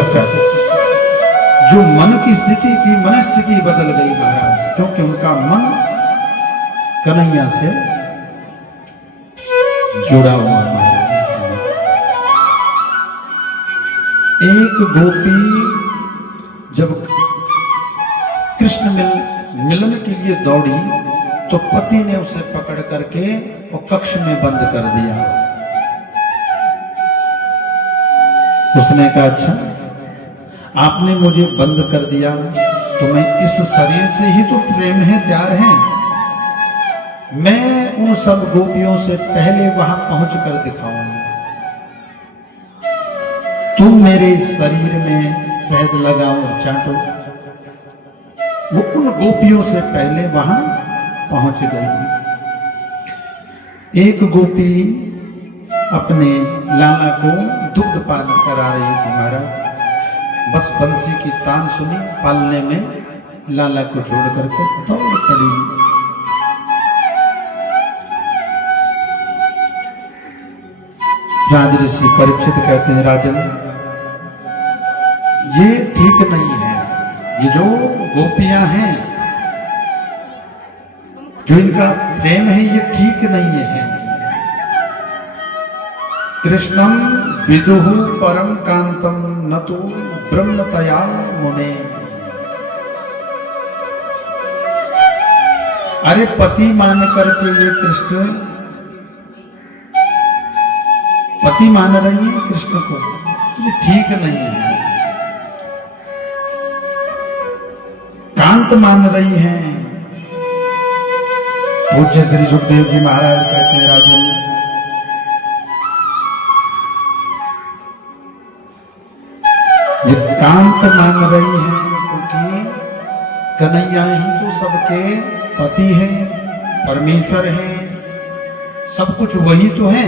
सकता। जो मन की स्थिति थी, मनस्थिति बदल गई महाराज, क्योंकि उनका मन कन्हैया से जुड़ा हुआ महाराज। एक गोपी जब कृष्ण मिलन के लिए दौड़ी तो पति ने उसे पकड़ करके वो कक्ष में बंद कर दिया। उसने कहा, अच्छा आपने मुझे बंद कर दिया तो मैं इस शरीर से ही तो प्रेम है, प्यार है, मैं उन सब गोपियों से पहले वहां पहुंच कर दिखाऊंगा। तुम मेरे शरीर में शहद लगाओ और चाटो। वो उन गोपियों से पहले वहां पहुंच गई। एक गोपी अपने लाला को दुग्ध पान करा रही थी महाराज। बस बंसी की तान सुनी, पालने में लाला को छोड़ करके दौड़ पड़ी। राजऋषि परीक्षित कहते हैं, राजन ये ठीक नहीं है, ये जो गोपियां हैं, जो इनका प्रेम है, ये ठीक नहीं है। कृष्णम विदुहु परम कांतम न तो ब्रह्मतया मुने। अरे पति मान करके ये कृष्ण पति मान रही है कृष्ण को, ये ठीक नहीं है। कांत मान रही हैं। पूज्य श्री सुखदेव जी महाराज कहते हैं, राजन ये कांत मान रही हैं क्योंकि कन्हैया ही तो सबके पति हैं, परमेश्वर हैं, सब कुछ वही तो है।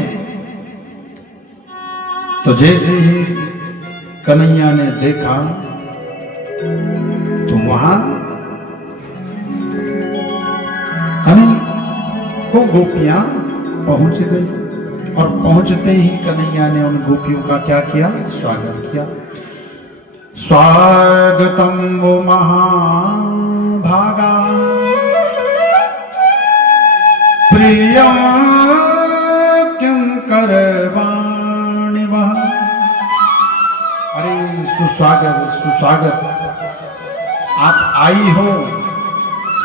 तो जैसे ही कन्हैया ने देखा तो वहां को गोपियां पहुंच गई और पहुंचते ही कन्हैया ने उन गोपियों का क्या किया? स्वागत किया। स्वागतम वो महाभागा प्रियम किम करवाणि वह। अरे सुस्वागत सुस्वागत, आप आई हो,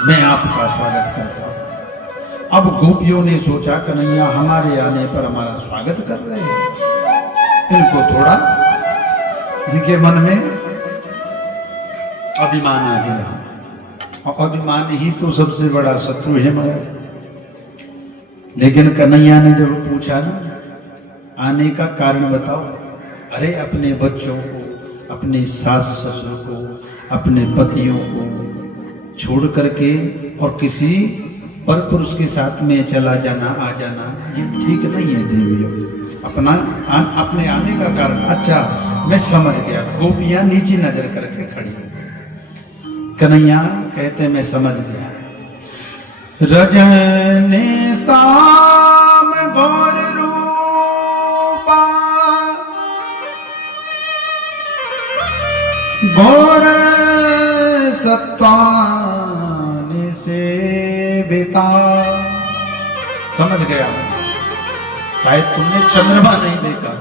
मैं आपका स्वागत करता हूं। अब गोपियों ने सोचा कन्हैया हमारे आने पर हमारा स्वागत कर रहे हैं, इनको थोड़ा इनके मन में अभिमान आ गया, और अभिमान ही तो सबसे बड़ा शत्रु है हमारा। लेकिन कन्हैया ने जब पूछा ना आने का कारण बताओ, अरे अपने बच्चों को, अपने सास ससुर को, अपने पतियों को छोड़ करके और किसी पर पुरुष के साथ में चला जाना, आ जाना, ये ठीक नहीं है देवियों। अपने आने का कारण, अच्छा मैं समझ गया। गोपियां नीची नजर करके खड़ी। कन्हैया कहते मैं समझ गया। रजने साम गौर रूपा गौर सत्वान से बेता। समझ गया, शायद तुमने चंद्रमा नहीं देखा,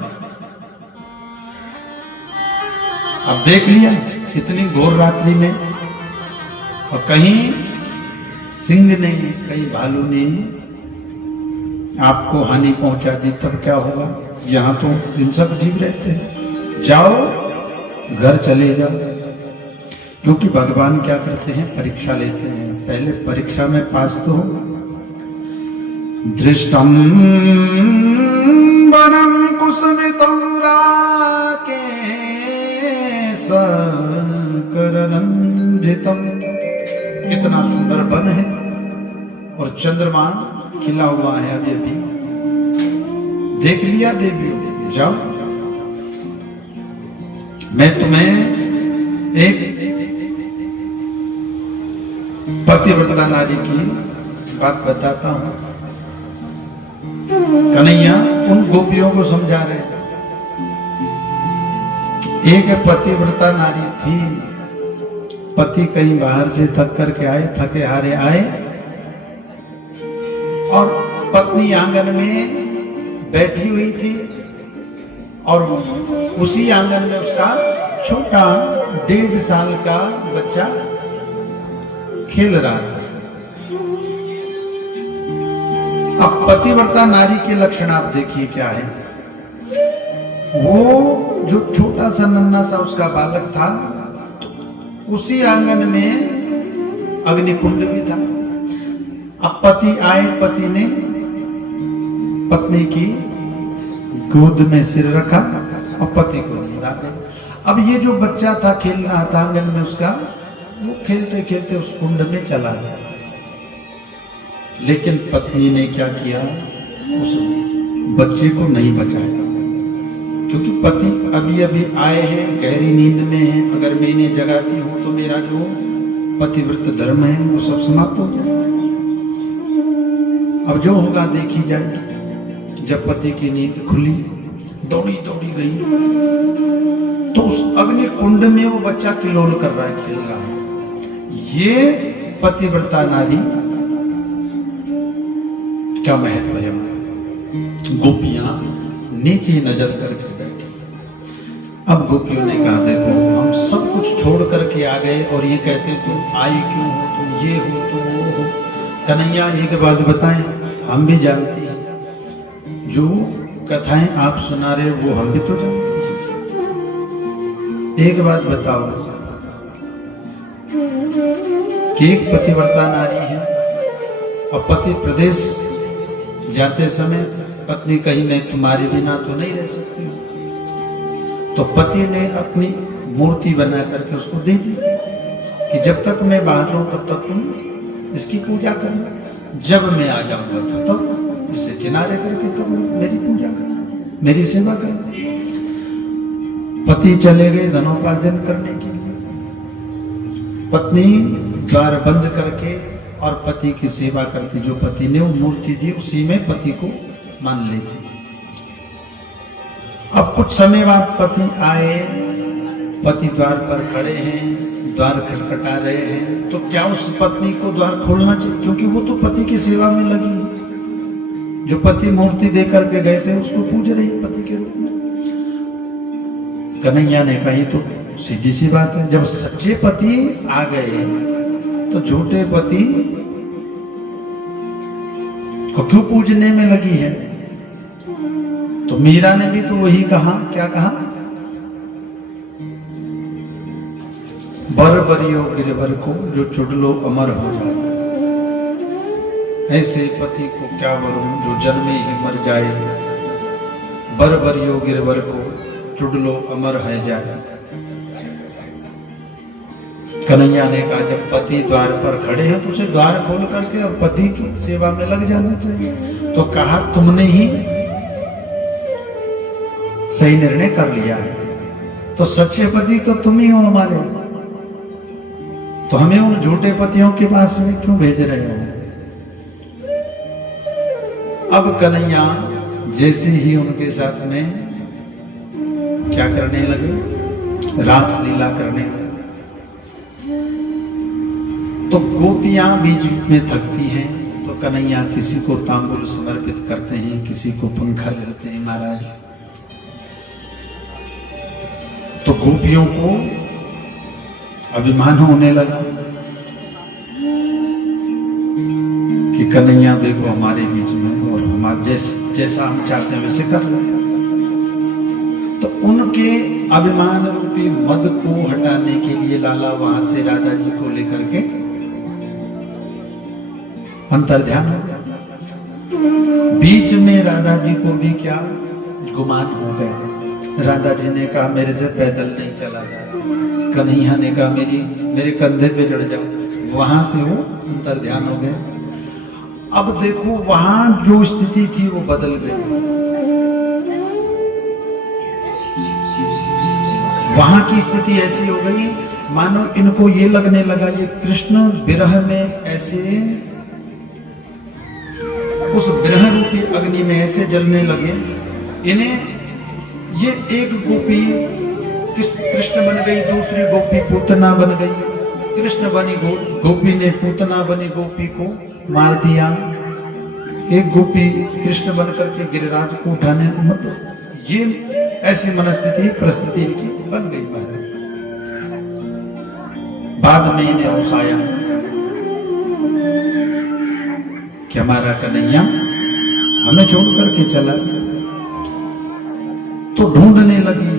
अब देख लिया इतनी घोर रात्रि में। और कहीं सिंह ने, कहीं भालू ने आपको हानि पहुंचा दी, तब क्या होगा? यहां तो इन सब जीव रहते हैं। जाओ घर चले जाओ, क्योंकि भगवान क्या करते हैं? परीक्षा लेते हैं। पहले परीक्षा में पास तो हो। दृष्टम वनम कुसुमितं राकेश कररंजितम। कितना सुंदर वन है और चंद्रमा खिला हुआ है अभी अभी। देख लिया देवियों, जाओ मैं तुम्हें एक पतिव्रता नारी की बात बताता हूं। कन्हैया उन गोपियों को समझा रहे थे कि एक पतिव्रता नारी थी, पति कहीं बाहर से थक करके आए, थके हारे आए और पत्नी आंगन में बैठी हुई थी और उसी आंगन में उसका छोटा 1.5 साल का बच्चा खेल रहा था। अब पतिव्रता नारी के लक्षण आप देखिए क्या है। वो जो छोटा सा नन्हा सा उसका बालक था, तो उसी आंगन में अग्निकुंड भी था। अब पति आए, पति ने पत्नी की गोद में सिर रखा और पति को नींद आ गई। अब ये जो बच्चा था खेल रहा था आंगन में उसका, वो खेलते खेलते उस कुंड में चला गया। लेकिन पत्नी ने क्या किया, उस बच्चे को नहीं बचाया, क्योंकि पति अभी अभी आए हैं, गहरी नींद में हैं। अगर मैं इन्हें जगाती हूं तो मेरा जो पतिव्रत धर्म है वो सब समाप्त हो जाए। अब जो होगा देखी जाएगी। जब पति की नींद खुली, दौड़ी दौड़ी गई तो उस अग्नि कुंड में वो बच्चा किलोल कर रहा है, खेल रहा है। ये पतिव्रता नारी क्या महत्व है। गोपियां नीचे नजर करके बैठी। अब गोपियों ने कहा, देखो हम सब कुछ छोड़ करके आ गए और ये कहते तुम आई क्यों हो, तुम ये हो, तुम वो हो। कन्हैया एक बात बताएं, हम भी जानते हैं, जो कथाएं आप सुना रहे हो वो हम भी तो जानते हैं। एक बात बताओ कि एक पतिव्रता नारी है और पति प्रदेश जाते समय पत्नी कही मैं तुम्हारे बिना तो नहीं रह सकती हूँ, तो पति ने अपनी मूर्ति बना करके उसको दे दी कि जब तक मैं बाहर रहूं तब तक तुम इसकी पूजा करना, जब मैं आ जाऊंगा तो तब इसे किनारे करके तब मेरी पूजा करना, मेरी सेवा करना। पति चले गए धनोपार्जन करने के लिए। पत्नी द्वार बंद करके और पति की सेवा करती। जो पति ने वो मूर्ति दी उसी में पति को मान लेती। अब कुछ समय बाद पति आए, पति द्वार पर खड़े हैं, द्वार खटखटा रहे हैं, तो क्या उस पत्नी को द्वार खोलना चाहिए, क्योंकि वो तो पति की सेवा में लगी है। जो पति मूर्ति दे करके गए थे उसको पूज रही है पति के रूप में। कन्हैया ने कही तो सीधी सी बात है, जब सच्चे पति आ गए तो झूठे पति को क्यों पूजने में लगी है। तो मीरा ने भी तो वही कहा, क्या कहा, बर बरियो गिरवर को जो चुड़लो अमर हो जाए। ऐसे पति को क्या वरूं जो जन्मे ही मर जाए। बर बरियो गिरवर को चुड़लो अमर है जाए। कन्हैया ने कहा जब पति द्वार पर खड़े हैं तो उसे द्वार खोल करके और पति की सेवा में लग जाना चाहिए। तो कहा तुमने ही सही निर्णय कर लिया है, तो सच्चे पति तो तुम ही हो हमारे, तो हमें उन झूठे पतियों के पास में क्यों भेज रहे हो। अब कन्हैया जैसे ही उनके साथ में क्या करने लगे, रास लीला करने लगे। तो गोपियां बीच में थकती हैं तो कन्हैया किसी को तांबुल समर्पित करते हैं, किसी को पंखा देते हैं महाराज। तो गोपियों को अभिमान होने लगा कि कन्हैया देखो हमारे बीच में और हमारे जैसा हम चाहते हैं वैसे कर रहे। तो उनके अभिमान रूपी मद को हटाने के लिए लाला वहां से राधा जी को लेकर के अंतर्ध्यान हो गया। बीच में राधा जी को भी क्या गुमान हो गया। राधा जी ने कहा मेरे से पैदल नहीं चला जाए। कन्हैया ने कहा मेरे कंधे पे चढ़ जाओ। वहां से वो अंतर्ध्यान हो गए। अब देखो वहां जो स्थिति थी वो बदल गई। वहां की स्थिति ऐसी हो गई मानो इनको ये लगने लगा ये कृष्ण विरह में ऐसे उस विरह रूपी अग्नि में ऐसे जलने लगे। इन्हें ये एक गोपी गई, दूसरी गोपी पूतना बन गई। कृष्ण बनी गोपी ने पूतना बनी गोपी को मार दिया। एक गोपी कृष्ण बन करके गिरिराज को उठाने, मतलब ये ऐसी मनस्थिति परिस्थिति इनकी बन गई। बाद में इन्हें होश आया कि हमारा कन्हैया हमें छोड़ करके चला। तो ढूंढने लगी,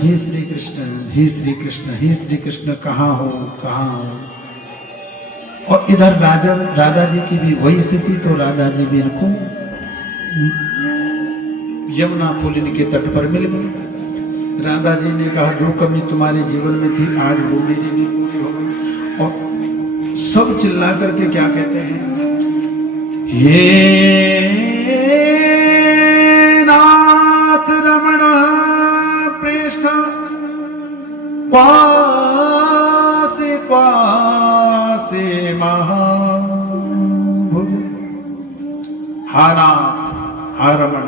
हे श्री कृष्ण, हे श्री कृष्ण, हे श्री कृष्ण, कहाँ हो, कहाँ हो। और इधर राधा जी की भी वही स्थिति। तो राधा जी भी इनको यमुना पुलिन के तट पर मिल गई। राधा जी ने कहा, जो कमी तुम्हारे जीवन में थी आज वो मेरी भी पूरी हो गई। और सब चिल्ला करके क्या कहते हैं, हे नाथ रमण प्रेष्ठ क्वासे क्वासे महाभुज। हा नाथ, हा रमण।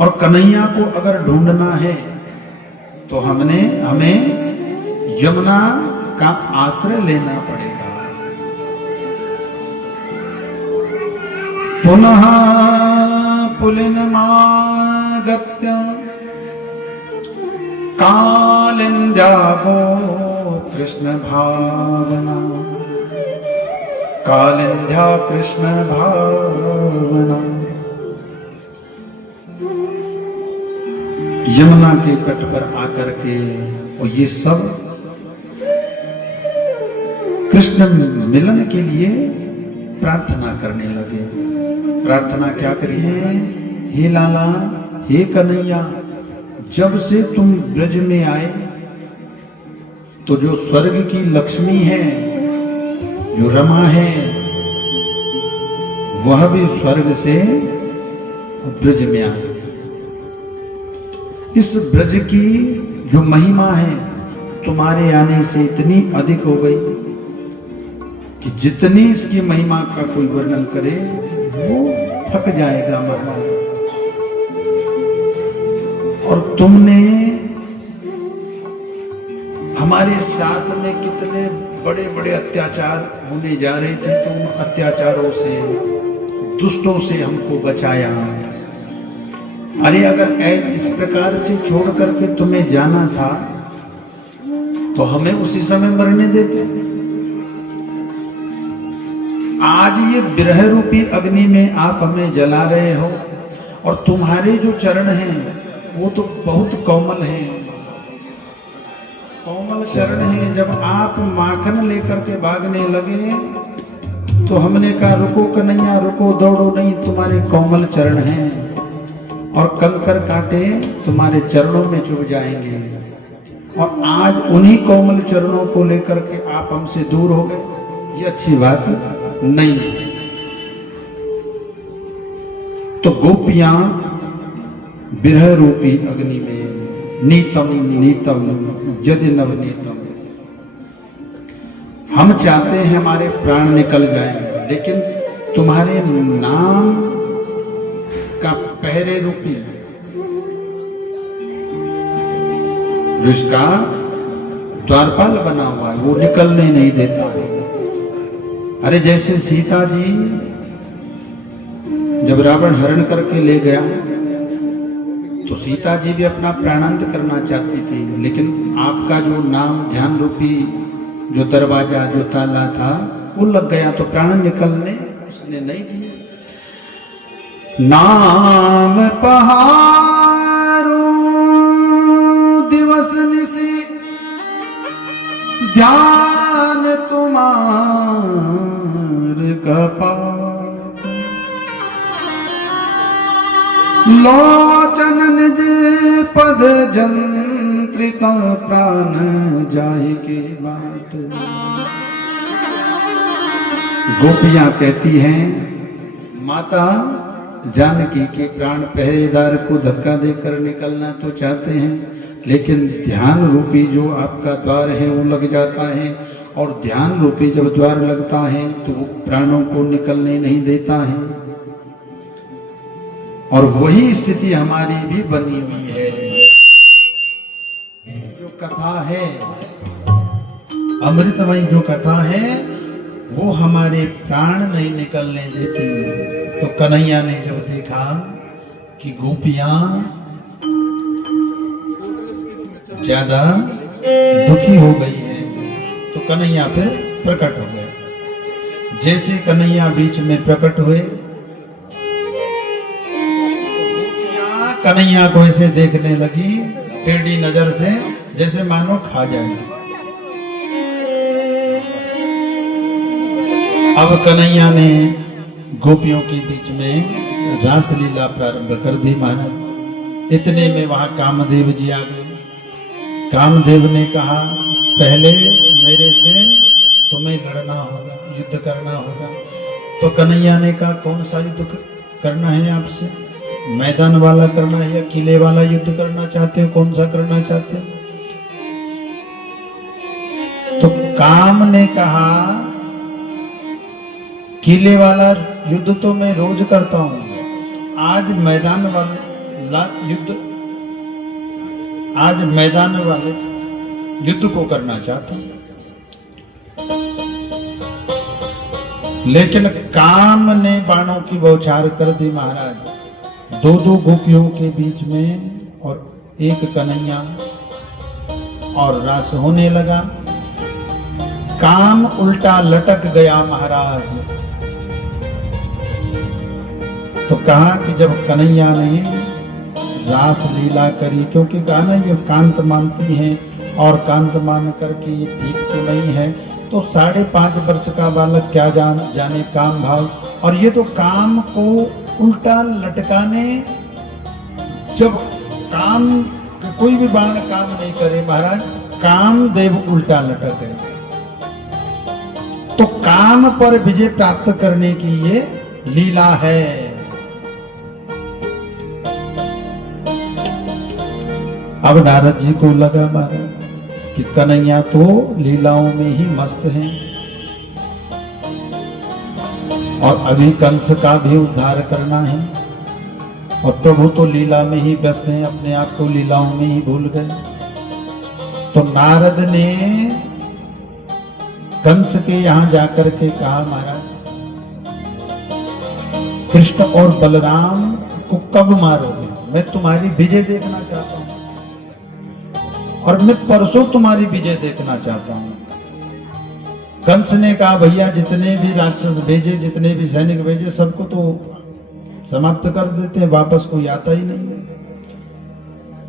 और कन्हैया को अगर ढूंढना है तो हमें यमुना का आश्रय लेना पड़ेगा। पुनः पुलिनमागत्य कालिन्द्यागो कृष्ण भावना, कालिंद्या कृष्ण भावना। यमुना के तट पर आकर के और ये सब कृष्ण मिलन के लिए प्रार्थना करने लगे। प्रार्थना क्या करी है, हे लाला, हे कन्हैया, जब से तुम ब्रज में आए तो जो स्वर्ग की लक्ष्मी है, जो रमा है, वह भी स्वर्ग से ब्रज में आ गई। इस ब्रज की जो महिमा है तुम्हारे आने से इतनी अधिक हो गई कि जितनी इसकी महिमा का कोई वर्णन करे वो थक जाएगा महाराज। और तुमने हमारे साथ में कितने बड़े बड़े अत्याचार होने जा रहे थे, तो उन अत्याचारों से, दुष्टों से हमको बचाया। अरे अगर इस प्रकार से छोड़ करके तुम्हें जाना था तो हमें उसी समय मरने देते। आज ये विरह रूपी अग्नि में आप हमें जला रहे हो और तुम्हारे जो चरण हैं वो तो बहुत कोमल हैं, कोमल चरण हैं। जब आप माखन लेकर के भागने लगे तो हमने कहा, रुको कन्हैया रुको, दौड़ो नहीं, तुम्हारे कोमल चरण हैं और कंकर कांटे तुम्हारे चरणों में चुभ जाएंगे। और आज उन्हीं कोमल चरणों को लेकर के आप हमसे दूर हो गए, ये अच्छी बात नहीं। तो गोपियां विरह रूपी अग्नि में नीतम नीतम यदि नवनीतम, हम चाहते हैं हमारे प्राण निकल जाएं, लेकिन तुम्हारे नाम का पहरे रूपी जो इसका द्वारपाल बना हुआ है वो निकलने नहीं देता है। अरे जैसे सीता जी जब रावण हरण करके ले गया तो सीता जी भी अपना प्राणांत करना चाहती थी, लेकिन आपका जो नाम ध्यान रूपी जो दरवाजा, जो ताला था वो लग गया, तो प्राण निकलने उसने नहीं दिए। नाम पहारो दिवस निसी, ध्यान तुम्हार कपाट, लोचन निज पद जंत्रित प्राण जाए के बाट। गोपियां कहती हैं, माता जानकी के प्राण पहरेदार को धक्का देकर निकलना तो चाहते हैं, लेकिन ध्यान रूपी जो आपका द्वार है वो लग जाता है, और ध्यान रूपी जब द्वार लगता है तो वो प्राणों को निकलने नहीं देता है। और वही स्थिति हमारी भी बनी हुई है। जो कथा है, अमृतमयी जो कथा है वो हमारे प्राण नहीं निकलने देती। तो कन्हैया ने जब देखा कि गोपियां ज्यादा दुखी हो गई है तो कन्हैया फिर प्रकट हो गए। जैसे कन्हैया बीच में प्रकट हुए, कन्हैया को ऐसे देखने लगी टेढ़ी नजर से, जैसे मानो खा जाए। अब कन्हैया ने गोपियों के बीच में रास लीला प्रारंभ कर दी महाराज। इतने में वहां कामदेव जी आ गए। कामदेव ने कहा पहले मेरे से तुम्हें लड़ना होगा, युद्ध करना होगा। तो कन्हैया ने कहा कौन सा युद्ध करना है आपसे, मैदान वाला करना है या किले वाला युद्ध करना चाहते हो, कौन सा करना चाहते हो? तो काम ने कहा किले वाला युद्ध तो मैं रोज करता हूं, आज मैदान वाला युद्ध, आज मैदान वाले युद्ध को करना चाहता हूं। लेकिन काम ने बाणों की बौछार कर दी महाराज। दो दो गोपियों के बीच में और एक कन्हैया, और रास होने लगा। काम उल्टा लटक गया महाराज। तो कहा कि जब कन्हैया ने रास लीला करी, क्योंकि कहा ना ये कांत मानती हैं और कांत मान करके ये ठीक तो नहीं है, तो 5.5 वर्ष का बालक क्या जाने काम भाव। और ये तो काम को उल्टा लटकाने, जब काम कोई भी बाण काम नहीं करे महाराज, कामदेव उल्टा लटक है। तो काम पर विजय प्राप्त करने की ये लीला है। अब नारद जी को लगा महाराज कि कन्हैया तो लीलाओं में ही मस्त हैं, और अभी कंस का भी उद्धार करना है, और प्रभु तो लीला में ही व्यस्त हैं, अपने आप को लीलाओं में ही भूल गए। तो नारद ने कंस के यहां जाकर के कहा महाराज कृष्ण और बलराम को कब मारोगे, मैं तुम्हारी विजय देखना चाहता हूं, और मैं परसों तुम्हारी विजय देखना चाहता हूं। कंस ने कहा भैया जितने भी राक्षस भेजे, जितने भी सैनिक भेजे, सबको तो समाप्त कर देते हैं, वापस कोई आता ही नहीं है।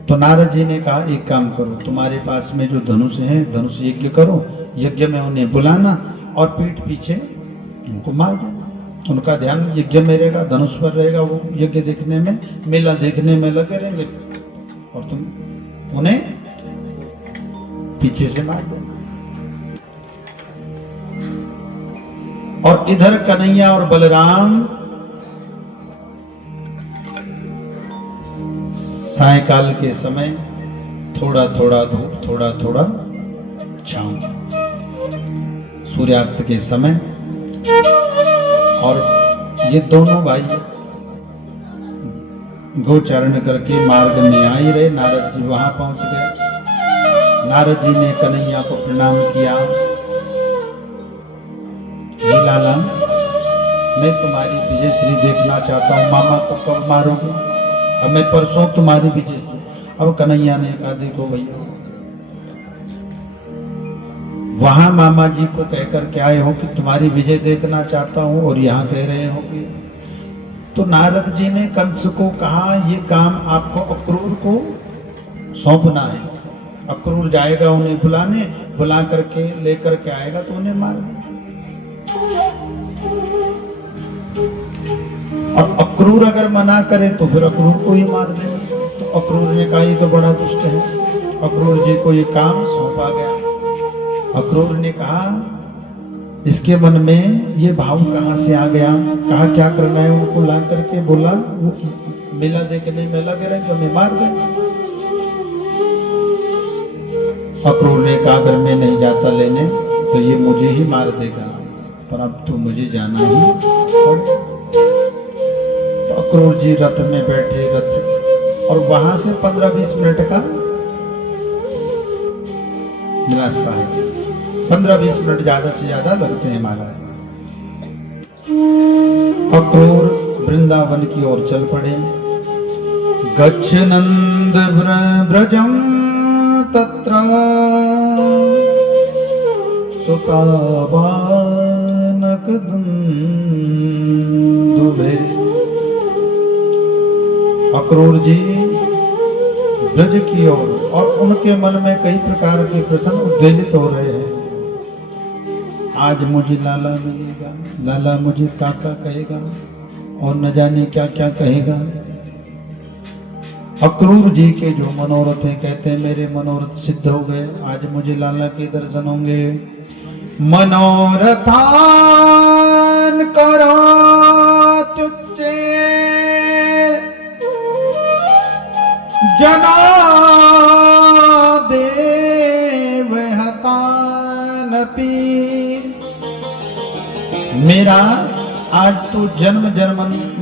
तो नारद जी ने कहा एक काम करो, तुम्हारे पास में जो धनुष है, धनुष यज्ञ करो, यज्ञ में उन्हें बुलाना और पीठ पीछे उनको मार देना। उनका ध्यान यज्ञ में रहेगा, धनुष पर रहेगा, वो यज्ञ देखने में, मेला देखने में लगे रहेंगे, और तुम उन्हें पीछे से मार देना। और इधर कन्हैया और बलराम सायकाल के समय थोड़ा थोड़ा धूप, थोड़ा थोड़ा छांव, सूर्यास्त के समय, और ये दोनों भाई गोचारण करके मार्ग में आ ही रहे। नारद जी वहां पहुंच गए। नारद जी ने कन्हैया को प्रणाम किया, लाला मैं तुम्हारी विजय श्री देखना चाहता हूँ, मामा को कब मारोगे, अब मैं परसों तुम्हारी विजय श्री। अब कन्हैया ने कहा देखो भैया, वहां मामा जी को कहकर के आए हो कि तुम्हारी विजय देखना चाहता हूं, और यहाँ कह रहे हो कि। तो नारद जी ने कंस को कहा ये काम आपको अक्रूर को सौंपना है। अक्रूर जाएगा उन्हें बुलाने, बुला करके लेकर के आएगा तो उन्हें मार देगा। और अक्रूर अगर मना करे तो फिर अक्रूर को ही मार देगा। तो अक्रूर ने कहा ये तो बड़ा दुष्ट है। अक्रूर जी को ये काम सौंपा गया। अक्रूर ने कहा इसके मन में ये भाव कहाँ से आ गया, कहा क्या करना है, उनको ला करके बोला वो मेला देखने में लगे रहे तो उन्हें मार देगा। अक्रूर ने कहा अगर मैं नहीं जाता लेने तो ये मुझे ही मार देगा, पर अब तो मुझे जाना ही पड़ेगा। तो अक्रूर जी रथ में बैठे, रथ, और वहां से 15-20 मिनट का रास्ता है, 15-20 मिनट ज्यादा से ज्यादा लगते हैं महाराज। अक्रूर वृंदावन की ओर चल पड़े। गच्छ नंद ब्रजम तत्र सुतावानक दुंदुभे। अक्रूर जी ब्रज की ओर, और उनके मन में कई प्रकार के प्रश्न उद्वेलित हो रहे हैं। आज मुझे लाला मिलेगा, लाला मुझे काका कहेगा, और न जाने क्या क्या कहेगा। अक्रूर जी के जो मनोरथ हैं, कहते हैं मेरे मनोरथ सिद्ध हो गए, आज मुझे लाला के दर्शन होंगे। मनोरथान करो तुच्चे जना देव हतानपी। मेरा आज तो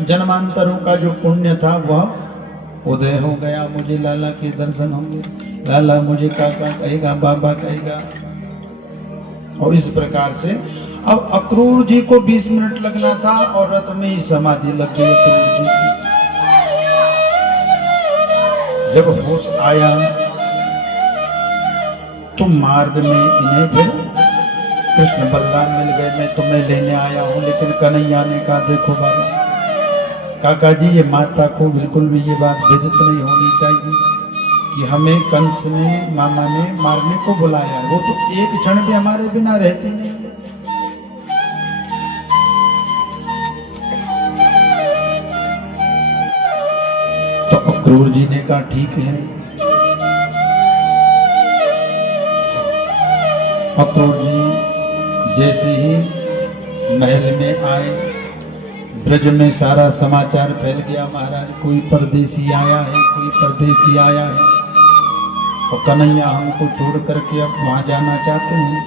जन्मांतरों का जो पुण्य था वह उदय हो गया, मुझे लाला के दर्शन होंगे, लाला मुझे काका कहेगा, बाबा कहेगा। और इस प्रकार से अब अक्रूर जी को 20 मिनट लगना था और रथ में ही समाधि लग गई अक्रूर जी की। जब होश आया तो मार्ग में इन्हें फिर कृष्ण बलराम मिल गए। मैं तुम्हें लेने आया हूं, लेकिन कन्हैया ने कहा देखो बाबा, काका जी ये माता को बिल्कुल भी ये बात विदित नहीं होनी चाहिए कि हमें कंस ने, मामा ने मारने को बुलाया। वो तो एक क्षण भी हमारे बिना रहती नहीं है। तो अक्रूर जी ने कहा ठीक है। अक्रूर जी जैसे ही महल में आए, ब्रज में सारा समाचार फैल गया महाराज, कोई परदेसी आया है, कोई परदेसी आया है, और कन्हैया हमको छोड़ करके अब वहां जाना चाहते हैं।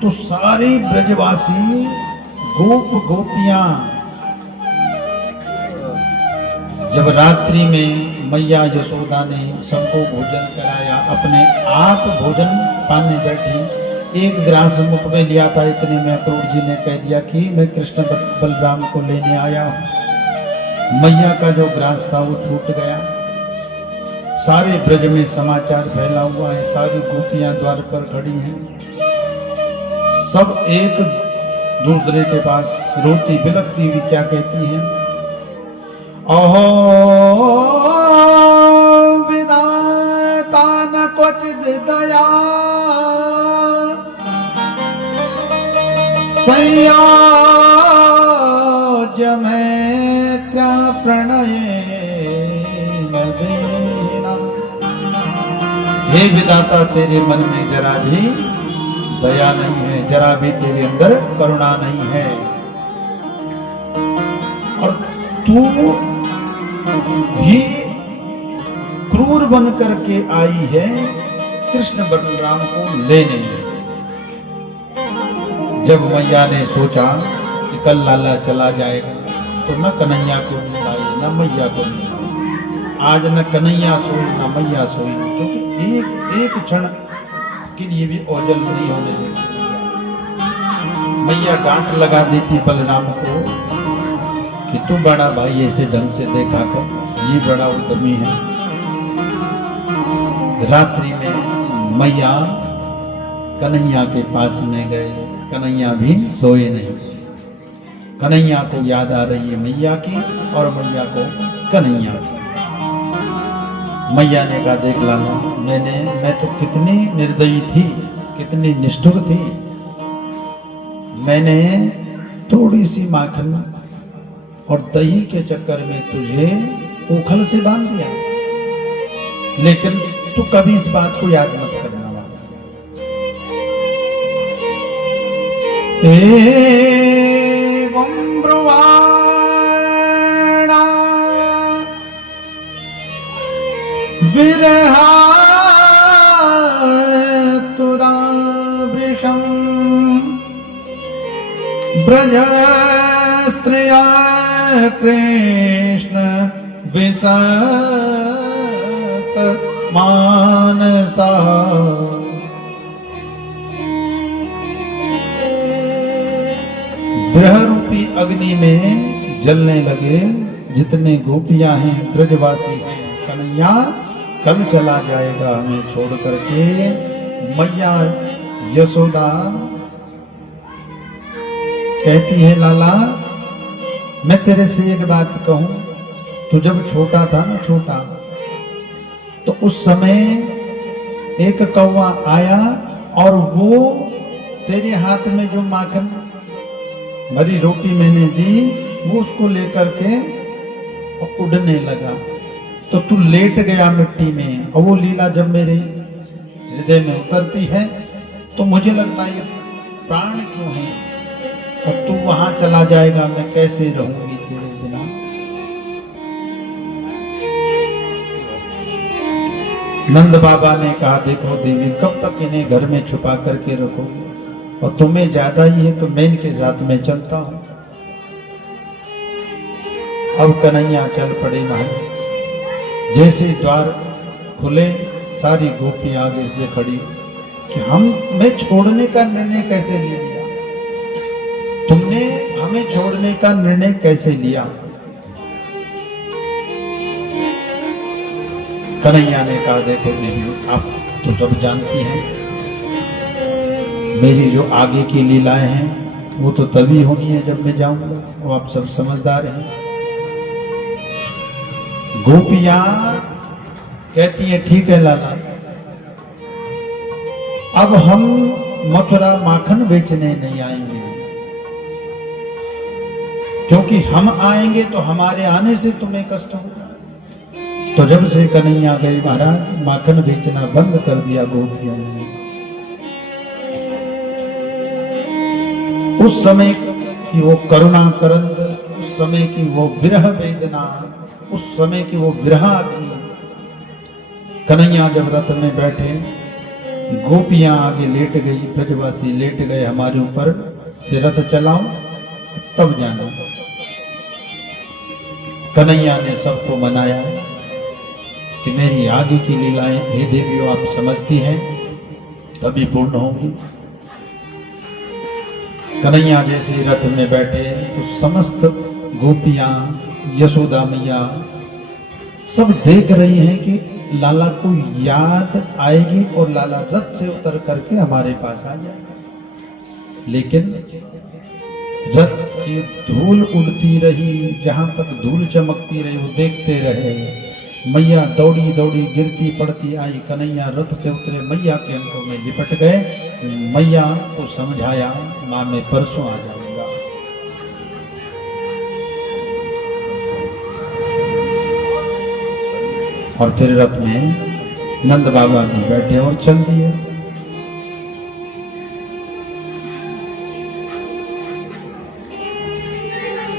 तो सारे ब्रजवासी गोप गोपियां जब रात्रि में मैया यशोदा ने सबको भोजन कराया, अपने आप भोजन पाने बैठी, एक ग्रास मुख में लिया था, इतने में अक्रूर जी ने कह दिया कि मैं कृष्ण बलराम को लेने आया हूं। मैया का जो ग्रास था वो छूट गया। सारे ब्रज में समाचार फैला हुआ है, सारी गोपियां द्वार पर खड़ी हैं, सब एक दूसरे के पास रोती बिलखती हुई क्या कहती हैं, अहो विधाता न क्वचिद दया संयोज मैत्र्या प्रणय न देना। हे विधाता तेरे मन में जरा भी दया नहीं है, जरा भी तेरे अंदर करुणा नहीं है, और तू भी क्रूर बन करके आई है कृष्ण बलराम को लेने। जब मैया ने सोचा कि कल लाला चला जाएगा तो न कन्हैया को नींद आई, न मैया को नींद आई। आज न कन्हैया सोई न मैया सोई, क्योंकि एक क्षण के लिए भी ओझल नहीं होने देती। मैया डांट लगा देती बलराम को कि तू बड़ा भाई ऐसे ढंग से देखा कर, ये बड़ा उद्यमी है। रात्रि में मैया कन्हैया के पास में गए, कन्हैया भी सोए नहीं। कन्हैया को याद आ रही है मैया की, और मैया को कन्हैया की। मैया ने कहा देख लाला, मैं तो कितनी निर्दयी थी, कितनी निष्ठुर थी। मैंने थोड़ी सी माखन और दही के चक्कर में तुझे उखल से बांध दिया, लेकिन तू कभी इस बात को याद मत करना। एवं ब्रुवाणा विरहातुरावृषं ब्रजस्त्रिया कृष्ण विसत मानसा अग्नि में जलने लगे। जितने गोपियां हैं, ब्रजवासी हैं, कन्हैया कब चला जाएगा हमें छोड़ करके। मैया यशोदा कहती है, लाला मैं तेरे से एक बात कहूं, तू जब छोटा था ना, छोटा, तो उस समय एक कौवा आया और वो तेरे हाथ में जो माखन भरी रोटी मैंने दी, वो उसको लेकर के उड़ने लगा, तो तू लेट गया मिट्टी में। और वो लीला जब मेरे हृदय में उतरती है तो मुझे लगता है ये प्राण क्यों है, और तू वहां चला जाएगा, मैं कैसे रहूंगी तेरे बिना। नंद बाबा ने कहा, देखो देवी, कब तक इन्हें घर में छुपा करके रखोगे, और तुम्हें ज्यादा ही है तो मैं इनके साथ में चलता हूं। अब कन्हैया चल पड़े महाराज। जैसे द्वार खुले, सारी गोपी आगे से खड़ी कि मैं छोड़ने का निर्णय कैसे ले लिया, तुमने हमें छोड़ने का निर्णय कैसे लिया। कन्हैया ने कहा, देखो देवी, आप तो सब जानती हैं, मेरी जो आगे की लीलाएं हैं वो तो तभी होनी है जब मैं जाऊंगा, वो आप सब समझदार हैं। गोपियां कहती है, ठीक है लाला, अब हम मथुरा माखन बेचने नहीं आएंगे, क्योंकि हम आएंगे तो हमारे आने से तुम्हें कष्ट होगा। तो जब से कन्हैया गई महाराज, माखन बेचना बंद कर दिया गोपियों ने। उस समय की वो करुणा करंद, उस समय की वो विरह वेदना, उस समय की वो विरह की। कन्हैया जब रथ में बैठे, गोपियां आगे लेट गई, ब्रजवासी लेट गए हमारे ऊपर से, रथ चलाओ तब जाना। कन्हैया ने सबको मनाया कि मेरी आगे की लीलाएं हे देवियों आप समझती हैं तभी पूर्ण होंगी। कन्हैया जैसे रथ में बैठे तो समस्त गोपियां, यशोदा मैया सब देख रही हैं कि लाला को याद आएगी और लाला रथ से उतर करके हमारे पास आ जाएगा। लेकिन रथ की धूल उड़ती रही, जहां तक धूल चमकती रही वो देखते रहे। मैया दौड़ी दौड़ी गिरती पड़ती आई, कन्हैया रथ से उतरे, मैया के अंकों में लिपट गए। मैया को समझाया, मां मैं परसों आ जाऊंगा। और फिर रथ में नंद बाबा भी बैठे और चल दिए।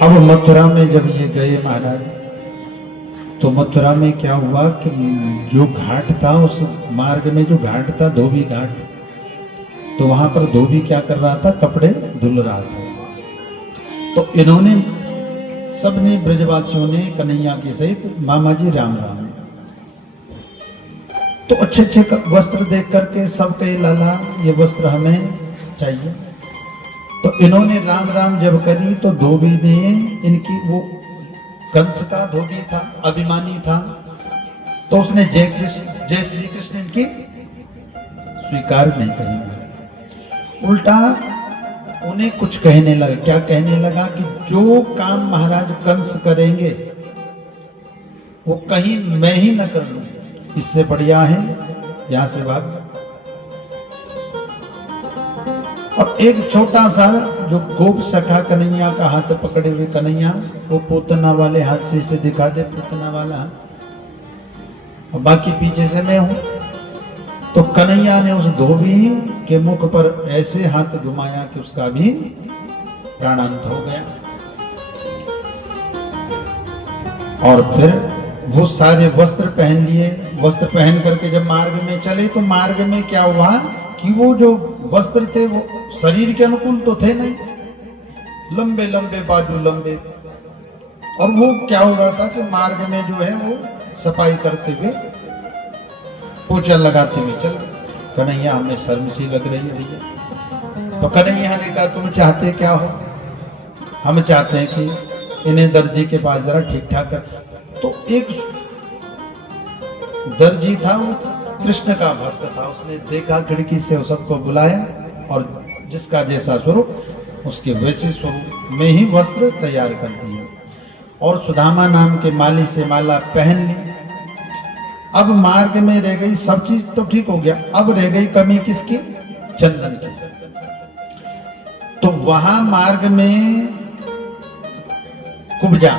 अब मथुरा में जब ये गए महाराज, तो मथुरा में क्या हुआ कि जो घाट था, उस मार्ग में जो घाट था, धोबी घाट, तो वहां पर धोबी क्या कर रहा था, कपड़े धुल रहा था। तो इन्होंने सबने, ब्रजवासियों ने कन्हैया के सहित, मामा जी राम राम, तो अच्छे अच्छे वस्त्र देख करके सब कहे लाला ये वस्त्र हमें चाहिए। तो इन्होंने राम राम जब करी तो धोबी ने इनकी, वो कंस का धोबी था, अभिमानी था, तो उसने जय श्री कृष्ण इनकी स्वीकार नहीं करी। उल्टा उन्हें कुछ कहने लगा। क्या कहने लगा कि जो काम महाराज कंस करेंगे वो कहीं मैं ही न कर लूं, इससे बढ़िया है यहां से भाग। और एक छोटा सा जो गोप सखा कन्हैया का हाथ पकड़े हुए, कन्हैया वो पोतना वाले हाथ से इसे दिखा दे, पोतना वाला हाथ, और बाकी पीछे से मैं हूं। तो कन्हैया ने उस धोबी के मुख पर ऐसे हाथ घुमाया कि उसका भी प्राणांत हो गया। और फिर वो सारे वस्त्र पहन लिए। वस्त्र पहन करके जब मार्ग में चले तो मार्ग में क्या हुआ कि वो जो वस्त्र थे वो शरीर के अनुकूल तो थे नहीं, लंबे लंबे बाजू लंबे। और वो क्या हो रहा था कि मार्ग में जो है वो सफाई करते हुए, पोछा लगाते हुए चल। कन्हैया हमें शर्म सी लग रही है भैया। तो कन्हैया ने कहा तुम चाहते क्या हो? हम चाहते हैं कि इन्हें दर्जी के पास जरा ठीक ठाक कर। तो एक दर्जी था, वो कृष्ण का भक्त था, उसने देखा खिड़की से, उस सबको बुलाया और जिसका जैसा स्वरूप उसके वैसे स्वरूप में ही वस्त्र तैयार कर दिए और सुदामा नाम के माली से माला पहन ली। अब मार्ग में रह गई, सब चीज तो ठीक हो गया, अब रह गई कमी किसकी? चंदन की। तो वहां मार्ग में कुब्जा,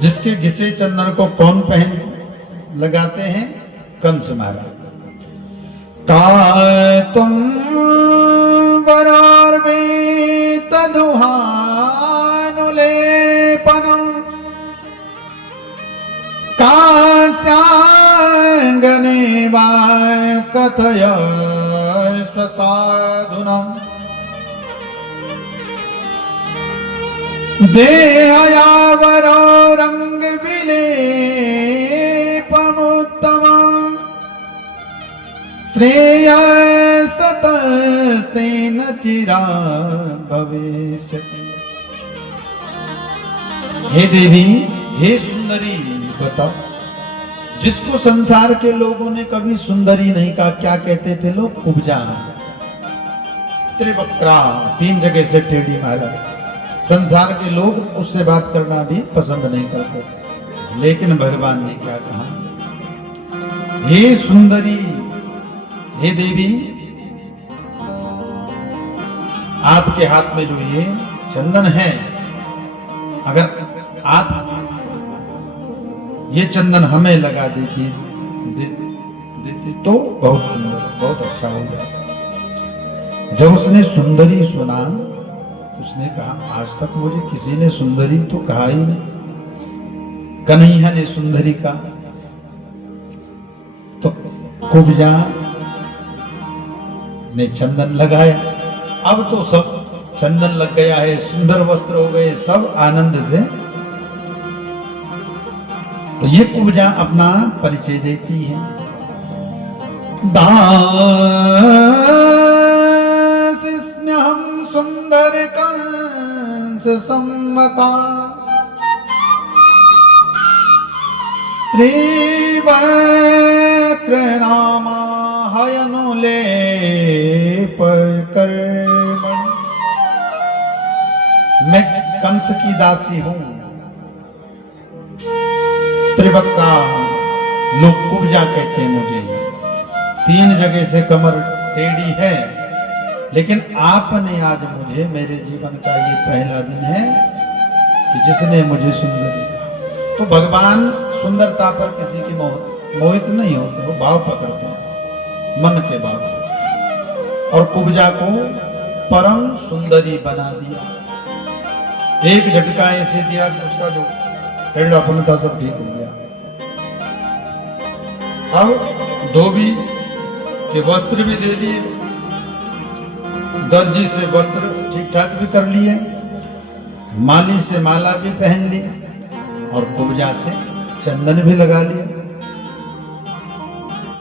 जिसके घिसे चंदन को कौन पहन लगाते हैं? कंस महाराज। का तुम वरार्वे तदुहानुलेपनम कास्यांगने वा कथय स्वसाधुनम् देहयावरो रंग विलेपमुत्तमम् श्रेयस्ततस्तेन चिरात् भविष्यति। हे देवी, हे सुंदरी, बताओ, जिसको संसार के लोगों ने कभी सुंदरी नहीं कहा, क्या कहते थे लोग? कुब्जा, त्रिवक्रा, 3 जगह से टेढ़ी माला। संसार के लोग उससे बात करना भी पसंद नहीं करते, लेकिन भगवान ने क्या कहा? हे सुंदरी, हे देवी, आपके हाथ में जो ये चंदन है, अगर आप ये चंदन हमें लगा देती तो बहुत सुंदर, बहुत अच्छा हो जाता। जब उसने सुंदरी सुना, उसने कहा, आज तक मुझे किसी ने सुंदरी तो कहा ही नहीं। कन्हैया ने सुंदरी कहा, तो कुब्जा ने चंदन लगाया। अब तो सब चंदन लग गया है, सुंदर वस्त्र हो गए, सब आनंद से। तो ये कुब्जा अपना परिचय देती है। दास्म्यहं सुंदर कंस सम्मता त्रिवक्त्रनामा हयनुलेप कर्मण। मैं कंस की दासी हूं, त्रिवक्रा, लोग कुब्जा कहते हैं मुझे। 3 जगह से कमर टेढ़ी है, लेकिन आपने आज मुझे, मेरे जीवन का ये पहला दिन है कि जिसने मुझे सुंदरी कहा। तो भगवान सुंदरता पर किसी की मोहित नहीं होते, वो भाव पकड़ते हैं, मन के भाव। और कुब्जा को परम सुंदरी बना दिया, एक झटका ऐसे दिया कि उसका जो टेढ़ापन था सब ठीक हो गया। अब धोबी के वस्त्र भी दे दिए, दर्जी से वस्त्र ठीक ठाक भी कर लिए, माली से माला भी पहन ली और कुब्जा से चंदन भी लगा लिया।